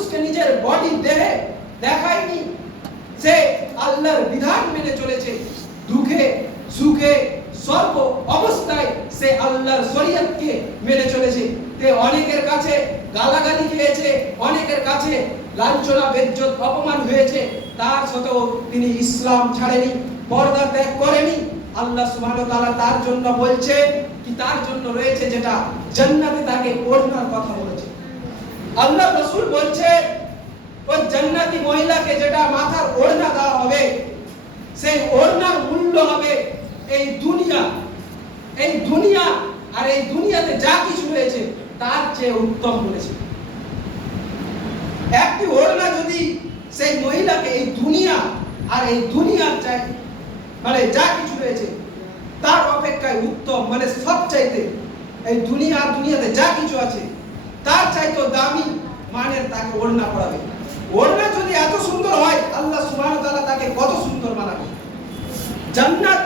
মানুষকে নিজের বডি দেহে দেখায়নি, সে আল্লাহর বিধান মেনে চলেছে। দুঃখে সুখে সর্ব অবস্থায় সে আল্লাহর শরীয়তকে মেনে চলেছে। তে অনেকের কাছে গালাগালি খেয়েছে, অনেকের কাছে লাঞ্ছনা বেজ্জত অপমান হয়েছে, তার সত্ত্বেও তিনি ইসলাম ছাড়েনি, পর্দা ত্যাগ করেনি। আল্লাহ সুবহানাহু ওয়া তাআলা তার জন্য বলছে কি, তার জন্য রয়েছে যেটা জান্নাতে তাকে ওড়নার কথা বলেছে। আল্লাহ রাসূল বলছে ওই জান্নাতি মহিলাকে যেটা মাথার ওড়না দেওয়া হবে, সেই ওড়নার মূল্য হবে এই দুনিয়া। এই দুনিয়া আর এই দুনিয়াতে যা কিছু রয়েছে তার চেয়ে উত্তম বলেছে। একটি ওড়না যদি সেই মহিলাকে এই দুনিয়া আর এই দুনিয়ার চাই মানে যা কিছু রয়েছে তার অপেক্ষায় উত্তম, মানে সবচাইতে এই দুনিয়াতে যা কিছু আছে তার চাইতে দামি মানের তাকে ওড়না পরাবে। ওড়না যদি এত সুন্দর হয়, আল্লাহ সুবহানাহু ওয়া তাআলা তাকে কত সুন্দর বানাবে। জান্নাত